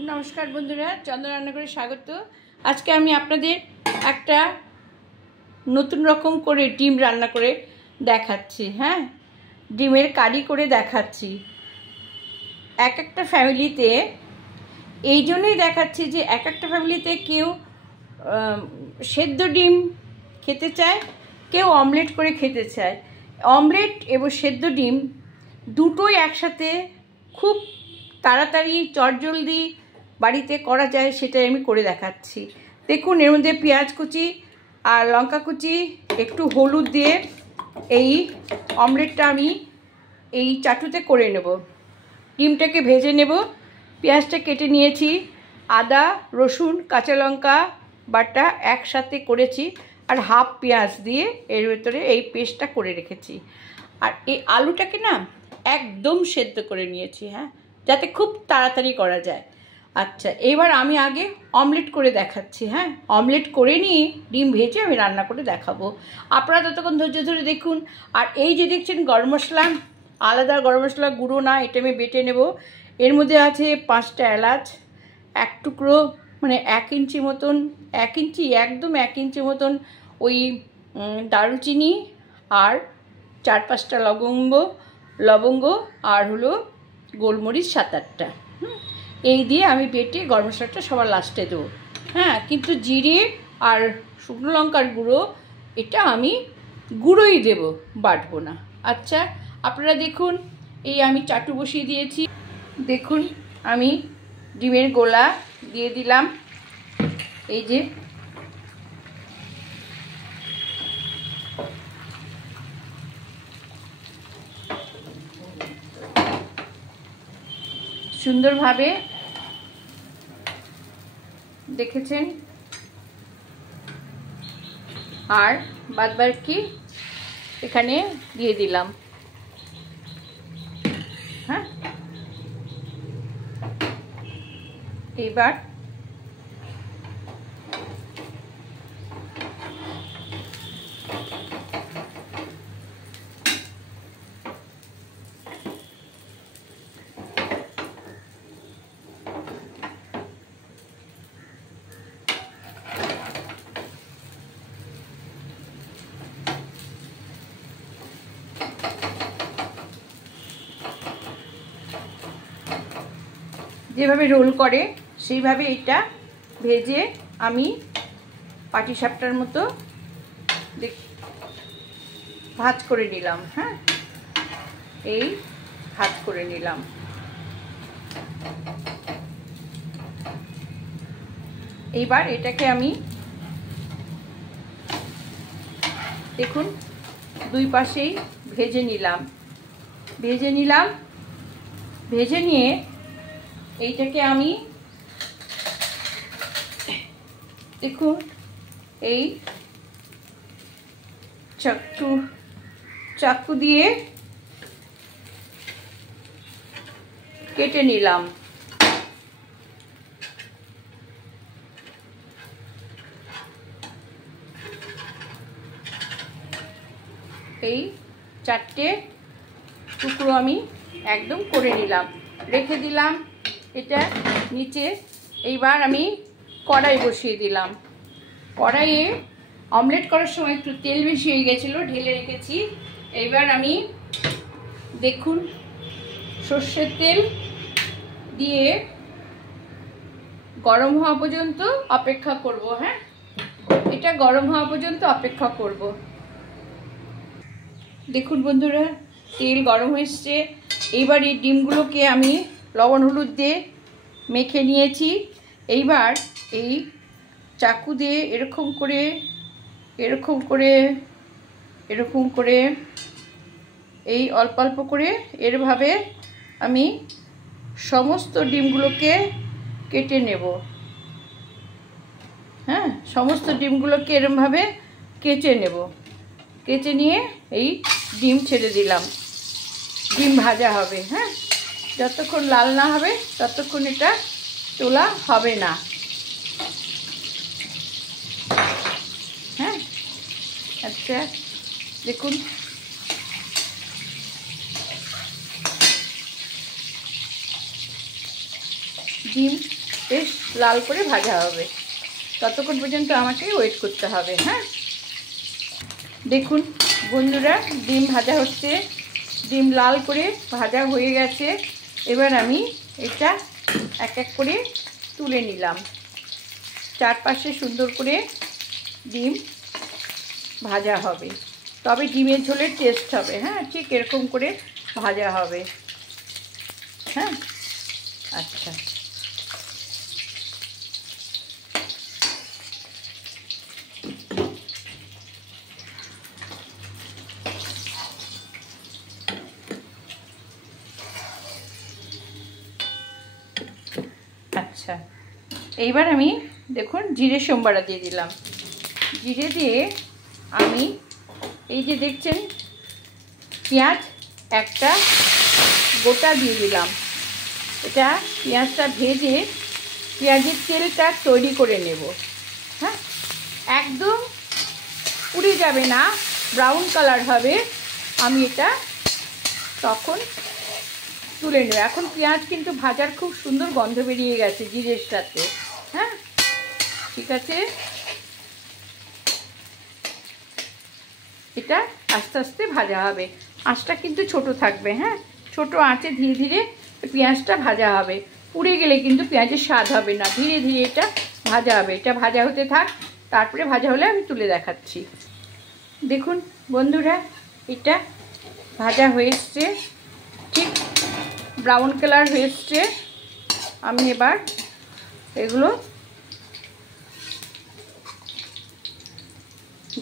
नमस्कार बंधुरा चंद्र रान्नाघरे स्वागत। आज के आमी आपनादेर एकटा नतून रकम करे डिम रान्ना करे देखाच्छि। हाँ, डिमेर कारी करे देखाच्छि। एक एकटा फैमिलीते एई जोन्नोई देखाच्छि जे एक एकटा फैमिलीते केउ सेদ্ধ डिम खेते चाय, केउ अमलेट करे खेते चाय। अमलेट एबं सेদ্ধ डिम दुटोई एकसाथे खूब ताड़ाताड़ी चटजलदी बाड़ीते करा जाए सेटाई आमी करे देखाচ্ছি। देखुन एर मধ্যে पेঁয়াজ कुचि और लंका कुचि एकटू हलुद दिए এই অমলেটটা আমি এই চাটুতে করে নেব। ডিমটাকে ভেজে নেব। পেঁয়াজটা কেটে নিয়েছি, আদা রসুন কাঁচা লঙ্কা বাটা একসাথে করেছি আর হাফ পেঁয়াজ দিয়ে এর ভিতরে এই পেস্টটা করে রেখেছি। আর এই আলুটাকে না একদম সেদ্ধ করে নিয়েছি, হ্যাঁ, যাতে খুব তাড়াতাড়ি করা যায়। আচ্ছা, এবার আমি আগে অমলেট করে দেখাচ্ছি। হ্যাঁ, অমলেট করে নিয়ে ডিম ভেজে আমি রান্না করে দেখাবো। আপনারা ততক্ষণ ধৈর্য ধরে দেখুন। আর এই যে দেখছেন গরম মশলা, আলাদা গরম মশলা গুঁড়ো না, এটা আমি বেটে নেব। এর মধ্যে আছে 5টা এলাচ, এক টুকরো মানে 1 ইঞ্চি মতন, 1 ইঞ্চি একদম 1 ইঞ্চি মতন ওই দারুচিনি আর 4-5টা লবঙ্গ আর হলো গোলমরিচ 7-8টা। এই দিয়ে আমি বেটে গরম মশলাটা সবার লাস্টে দেবো। হ্যাঁ, কিন্তু জিরে আর শুকনো লঙ্কার গুঁড়ো এটা আমি গুঁড়োই দেব, বাটবো না। আচ্ছা, আপনারা দেখুন এই আমি চাটু বসিয়ে দিয়েছি। দেখুন আমি ডিমের গোলা দিয়ে দিলাম। এই যে সুন্দরভাবে দেখেছেন। আর বাদবাকি এখানে দিয়ে দিলাম। হ্যাঁ, এবার যেভাবে রোল করে সেইভাবে এটা ভেজে আমি পাটিসাপটার মতো ভাজ করে নিলাম। হ্যাঁ, এই ভাজ করে নিলাম। এইবার এটাকে আমি দেখুন দুই পাশেই ভেজে নিলাম। ভেজে নিয়ে এইটাকে আমি দেখুন এই চাকু দিয়ে কেটে নিলাম। এই 4টে টুকরো আমি একদম করে নিলাম, রেখে দিলাম এটা নিচে। এইবার আমি কড়াই বসিয়ে দিলাম। কড়াইয়ে অমলেট করার সময় একটু তেল বেশি হয়ে গেছিলো, ঢেলে রেখেছি। এইবার আমি দেখুন সর্ষের তেল দিয়ে গরম হওয়া পর্যন্ত অপেক্ষা করব। হ্যাঁ, এটা গরম হওয়া পর্যন্ত অপেক্ষা করব। দেখুন বন্ধুরা তেল গরম হয়েছে। এইবার এই ডিমগুলোকে আমি লবণ হলুদ দিয়ে মেখে নিয়েছি। এইবার এই চাকু দিয়ে এরকম করে এই অল্প অল্প করে এরভাবে আমি সমস্ত ডিমগুলোকে কেটে নেব। হ্যাঁ, সমস্ত ডিমগুলোকে এরকমভাবে কেটে নেব। কেটে নিয়ে এই ডিম ছেড়ে দিলাম। ডিম ভাজা হবে। হ্যাঁ, যতক্ষণ লাল না হবে ততক্ষণ এটা তোলা হবে না। হ্যাঁ, আচ্ছা দেখুন ডিম বেশ লাল করে ভাজা হবে। ততক্ষণ পর্যন্ত আমাকে ওয়েট করতে হবে। হ্যাঁ, দেখুন বন্ধুরা, ডিম ভাজা হচ্ছে, ডিম লাল করে ভাজা হয়ে গেছে। এবার আমি এটা এক এক করে তুলে নিলাম। চারপাশে সুন্দর করে ডিম ভাজা হবে, তবে ডিমের ঝোলের টেস্ট হবে। হ্যাঁ, ঠিক এরকম করে ভাজা হবে। হ্যাঁ, আচ্ছা, আচ্ছা, এইবার আমি দেখুন জিরে সোমবারা দিয়ে দিলাম। জিরে দিয়ে আমি এই যে দেখছেন পেঁয়াজ একটা গোটা দিয়ে দিলাম। এটা পেঁয়াজটা ভেজে পেঁয়াজের তেলটা তৈরি করে নেব। হ্যাঁ, একদম পুড়ে যাবে না, ব্রাউন কালার হবে। আমি এটা তখন তুলে নেব। এখন পেঁয়াজ কিন্তু ভাজার খুব সুন্দর গন্ধ বেরিয়ে গেছে জিরের সাথে। হ্যাঁ, ঠিক আছে, এটা আস্তে আস্তে ভাজা হবে। আঁচটা কিন্তু ছোট থাকবে। হ্যাঁ, ছোট আঁচে ধীরে ধীরে পেঁয়াজটা ভাজা হবে। পুড়ে গেলে কিন্তু পেঁয়াজের স্বাদ হবে না। ধীরে ধীরে এটা ভাজা হবে। এটা ভাজা হতে থাক, তারপরে ভাজা হলে আমি তুলে দেখাচ্ছি। দেখুন বন্ধুরা, এটা ভাজা হয়ে এসছে, ঠিক ব্রাউন কালার হয়ে এসছে। আমি এবার এগুলো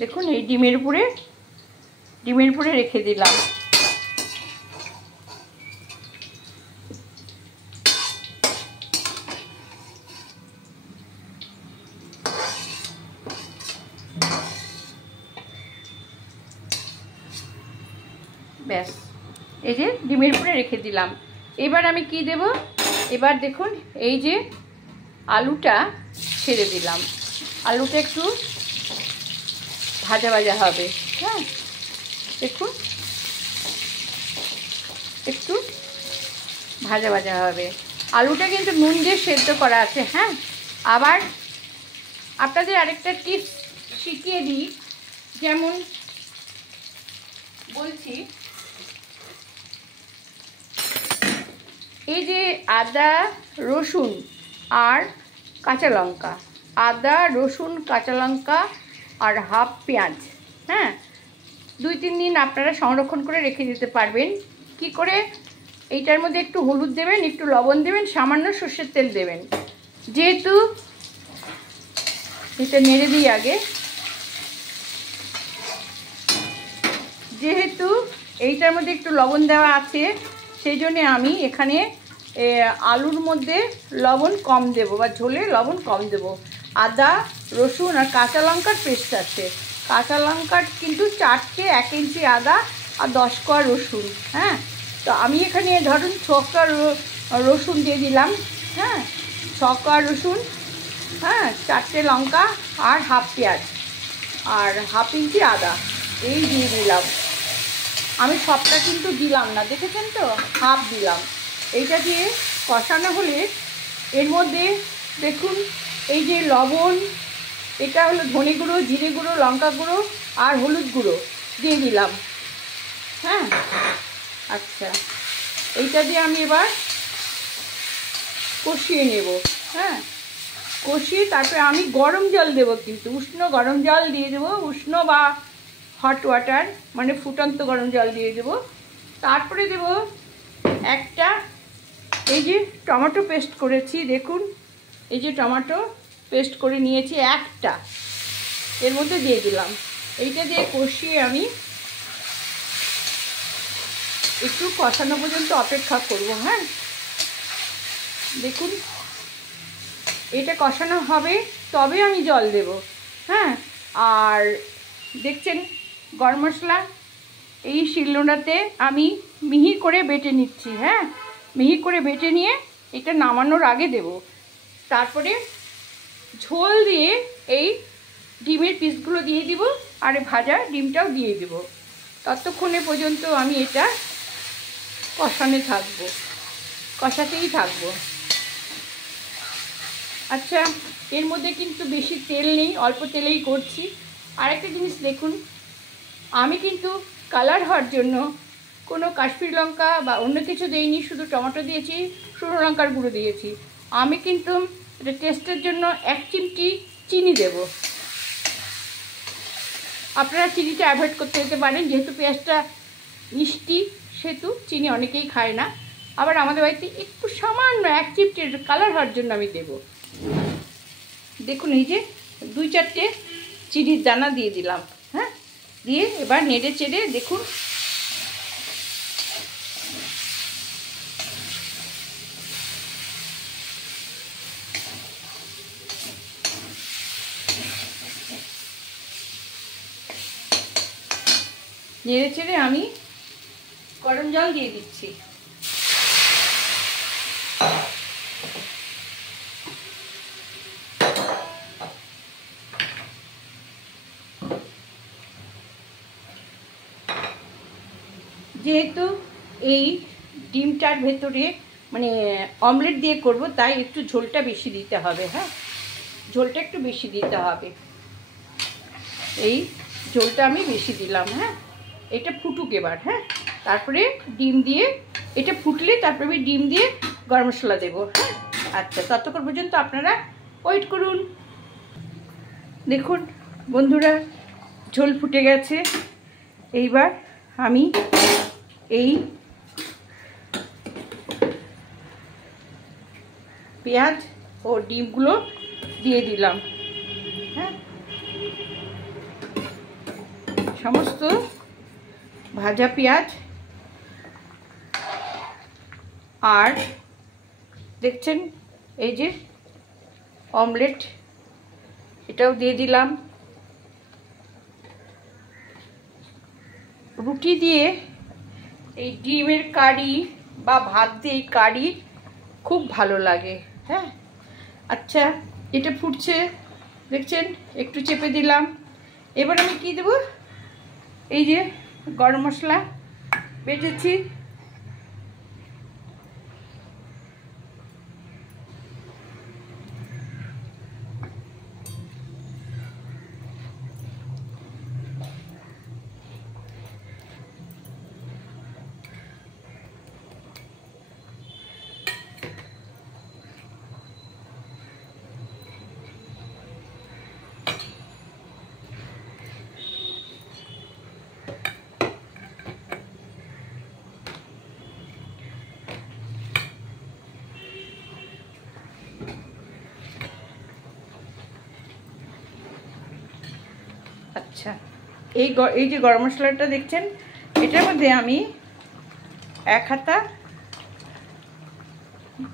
দেখুন এই ডিমের উপরে রেখে দিলাম। ব্যাস, এই যে ডিমের উপরে রেখে দিলাম। এবার আমি কি দেব? এবার দেখুন এই যে আলুটা ছেড়ে দিলাম। আলুটা একটু ভাজা ভাজা হবে। হ্যাঁ, দেখুন একটু ভাজা ভাজা হবে। আলুটা কিন্তু নুন দিয়ে সেদ্ধ করা আছে। হ্যাঁ, আবার আপনাদের আরেকটা টিপস শিখিয়ে দিই। যেমন বলছি, এই যে আদা রসুন আর কাঁচা লঙ্কা, আদা রসুন কাঁচা লঙ্কা আর হাফ পেঁয়াজ, হ্যাঁ, 2-3 দিন আপনারা সংরক্ষণ করে রেখে দিতে পারবেন। কি করে? এইটার মধ্যে একটু হলুদ দেবেন, একটু লবণ দেবেন, সামান্য সর্ষের তেল দেবেন। যেহেতু এটা নেড়ে দিই আগে, যেহেতু এইটার মধ্যে একটু লবণ দেওয়া আছে, সেই জন্যে আমি এখানে আলুর মধ্যে লবণ কম দেব, বা ঝোলে লবণ কম দেব। আদা রসুন আর কাঁচা লঙ্কার পেস্ট আছে। কাঁচা লঙ্কার কিন্তু 4টে, 1 ইঞ্চি আদা আর 10 কোয়া রসুন। হ্যাঁ, তো আমি এখানে ধরুন 6 কোয়া রসুন দিয়ে দিলাম। হ্যাঁ, 6 কোয়া রসুন, হ্যাঁ, 4টে লঙ্কা আর হাফ পেঁয়াজ আর হাফ ইঞ্চি আদা, এই দিয়ে দিলাম। আমি সবটা কিন্তু দিলাম না, দেখেছেন তো, হাফ দিলাম। এইটা দিয়ে কষানো হলে এর মধ্যে দেখুন এই যে লবণ, এটা হলো ধনে গুঁড়ো, জিরে গুঁড়ো, লঙ্কা গুঁড়ো আর হলুদ গুঁড়ো দিয়ে দিলাম। হ্যাঁ, আচ্ছা, এইটা দিয়ে আমি এবার কষিয়ে নেব। হ্যাঁ, কষিয়ে তারপরে আমি গরম জল দেবো, কিন্তু উষ্ণ গরম জল দিয়ে দেবো। উষ্ণ বা হট ওয়াটার, মানে ফুটন্ত গরম জল দিয়ে দেবো। তারপরে দেব একটা, এই যে টমেটো পেস্ট করেছি, দেখুন এই যে টমেটো পেস্ট করে নিয়েছি একটা, এর মধ্যে দিয়ে দিলাম। এইটা দিয়ে কষিয়ে আমি একটু কষানো পর্যন্ত অপেক্ষা করব। হ্যাঁ, দেখুন এটা কষানো হবে, তবে আমি জল দেব। হ্যাঁ, আর দেখছেন গরম মশলা এই শিলনোড়াতে আমি মিহি করে বেটে নিচ্ছি। হ্যাঁ, মিহি করে বেটে নিয়ে এটা নামানোর আগে দেব। তারপরে ঝোল দিয়ে এই ডিমের পিসগুলো দিয়ে দিব, আর ভাজা ডিমটাও দিয়ে দেব। ততক্ষণে পর্যন্ত আমি এটা কষাতেই থাকবো। আচ্ছা, এর মধ্যে কিন্তু বেশি তেল নেই, অল্প তেলেই করছি। আরেকটা জিনিস দেখুন, আমি কিন্তু কালার হওয়ার জন্য কোনো কাশ্মীরি লঙ্কা বা অন্য কিছু দিইনি, শুধু টমেটো দিয়েছি, শুকনো লঙ্কার গুঁড়ো দিয়েছি। আমি কিন্তু এটা টেস্টের জন্য 1 চিমটি চিনি দেব। আপনারা চিনিটা অ্যাভয়েড করতে যেতে পারেন, যেহেতু পেঁয়াজটা মিষ্টি সেহেতু চিনি অনেকেই খায় না। আবার আমাদের বাড়িতে একটু সামান্য 1 চিমটি কালার হওয়ার জন্য আমি দেব। দেখুন এই যে 2-4টে চিনির দানা দিয়ে দিলাম। হ্যাঁ, দিয়ে এবার নেড়ে চেড়ে দেখুন নেড়ে চেড়ে আমি গরম জল দিয়ে দিচ্ছি। যেহেতু এই ডিমটার ভেতরে মানে অমলেট দিয়ে করব, তাই একটু ঝোলটা বেশি দিতে হবে। হ্যাঁ, ঝোলটা একটু বেশি দিতে হবে। এই ঝোলটা আমি বেশি দিলাম। হ্যাঁ, এটা ফুটুক এবার। হ্যাঁ, তারপরে ডিম দিয়ে, এটা ফুটলে তারপরে আমি ডিম দিয়ে গরম মশলা দেবো। হ্যাঁ, আচ্ছা, ততক্ষণ পর্যন্ত আপনারা ওয়েট করুন। দেখুন বন্ধুরা, ঝোল ফুটে গেছে। এইবার আমি এই পেঁয়াজ ও ডিমগুলো দিয়ে দিলাম। হ্যাঁ, সমস্ত ভাজা পেঁয়াজ আর দেখছেন এই যে অমলেট, এটাও দিয়ে দিলাম। রুটি দিয়ে এই ডিমের কারি বা ভাত দিয়ে এই কারি খুব ভালো লাগে। হ্যাঁ, আচ্ছা, এটা ফুটছে দেখছেন, একটু চেপে দিলাম। এবার আমি কি দেব, এই যে গরম মশলা বেটেছি, আচ্ছা, এই যে গরম মশলাটা দেখছেন, এটার মধ্যে আমি 1 হাতা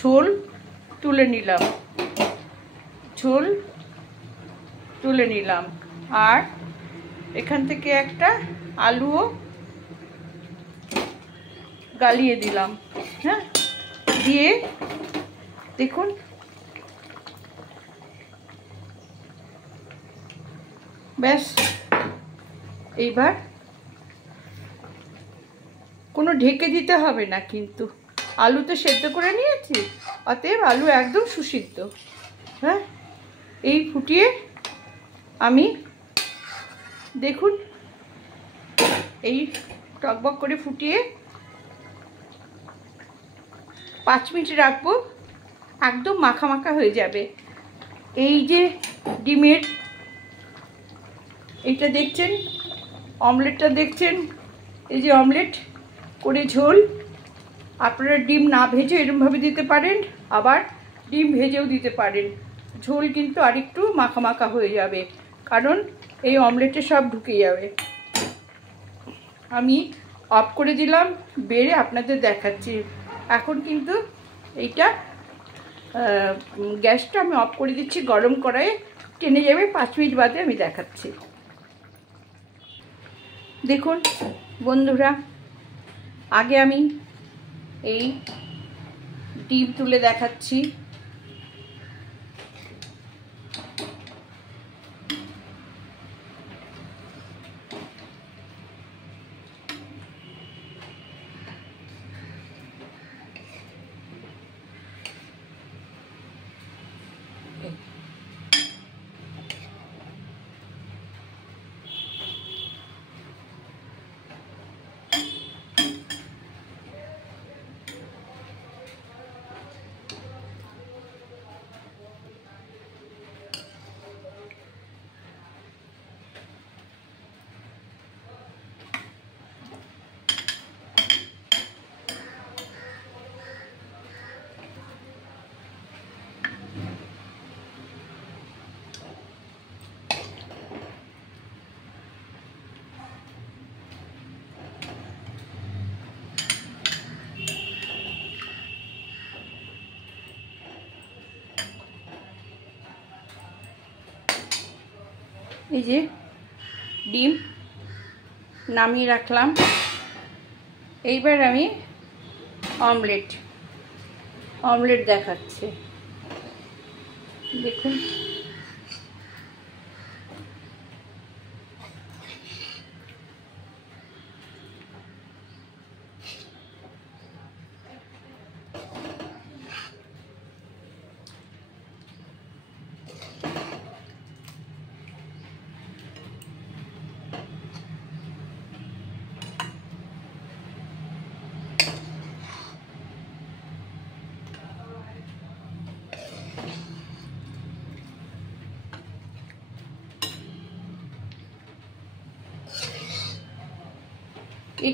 ঝোল তুলে নিলাম, আর এখান থেকে একটা আলুও গালিয়ে দিলাম। হ্যাঁ, দিয়ে দেখুন ব্যাস। এইবার কোনো ঢেকে দিতে হবে না, কিন্তু আলু তো সেদ্ধ করে নিয়েছি, অতএব আলু একদম সুসিদ্ধ। হ্যাঁ, এই ফুটিয়ে আমি দেখুন এই টকবক করে ফুটিয়ে 5 মিনিট রাখবো, একদম মাখা মাখা হয়ে যাবে। এই যে ডিমের এইটা দেখছেন, অমলেটটা দেখছেন, এই যে অমলেট করে ঝোল, আপনারা ডিম না ভেজে এরকমভাবে দিতে পারেন, আবার ডিম ভেজেও দিতে পারেন। ঝোল কিন্তু আরেকটু মাখা মাখা হয়ে যাবে, কারণ এই অমলেটে সব ঢুকে যাবে। আমি অফ করে দিলাম, বেড়ে আপনাদের দেখাচ্ছি। এখন কিন্তু এইটা গ্যাসটা আমি অফ করে দিচ্ছি, গরম কড়াইয়ে টেনে যাবে, 5 মিনিট বাদে আমি দেখাচ্ছি। দেখুন বন্ধুরা, আগে আমি এই ডিম তুলে দেখাচ্ছি। এই যে ডিম নামিয়ে রাখলাম। এইবার আমি অমলেট দেখাচ্ছি। দেখুন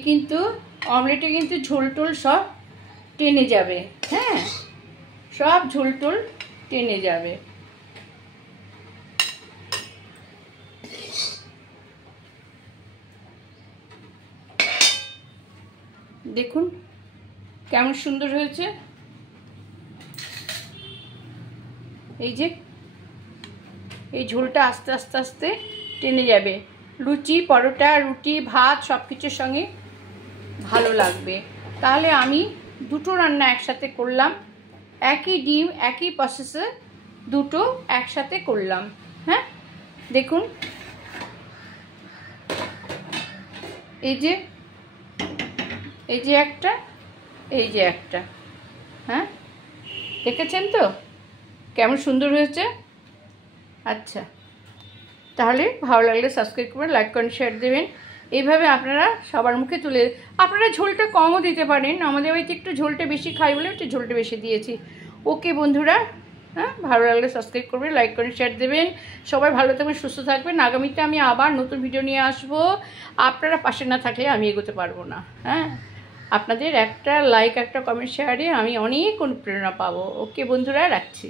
কিন্তু অমলেটে কিন্তু ঝোল-টোল সব টেনে যাবে। হ্যাঁ, সব ঝোল-টোল টেনে যাবে। দেখুন কেমন সুন্দর হয়েছে। এই যে এই ঝোলটা আস্তে আস্তে আস্তে টেনে যাবে। লুচি, পরোটা, রুটি, ভাত সব কিছুর সঙ্গে ভালো লাগবে। তাহলে আমি দুটো রান্না একসাথে করলাম, একই ডিম একই প্রসেসে দুটো একসাথে করলাম। হ্যাঁ, দেখুন এই যে একটা, এই যে একটা। হ্যাঁ, দেখেছেন তো কেমন সুন্দর হয়েছে। আচ্ছা, তাহলে ভালো লাগলে সাবস্ক্রাইব করবেন, লাইক করেন, শেয়ার দেবেন। এইভাবে আপনারা সবার মুখে তুলে, আপনারা ঝোলটা কমও দিতে পারেন। আমাদের বাড়িতে একটু ঝোলটা বেশি খাই বলে একটু ঝোলটা বেশি দিয়েছি। ওকে বন্ধুরা, হ্যাঁ, ভালো লাগলে সাবস্ক্রাইব করবেন, লাইক করেন, শেয়ার দেবেন। সবাই ভালো থাকবেন, সুস্থ থাকবেন। আগামীতে আমি আবার নতুন ভিডিও নিয়ে আসবো। আপনারা পাশে না থাকলে আমি এগোতে পারবো না। হ্যাঁ, আপনাদের একটা লাইক, একটা কমেন্ট, শেয়ারে আমি অনেক অনুপ্রেরণা পাবো। ওকে বন্ধুরা, রাখছি।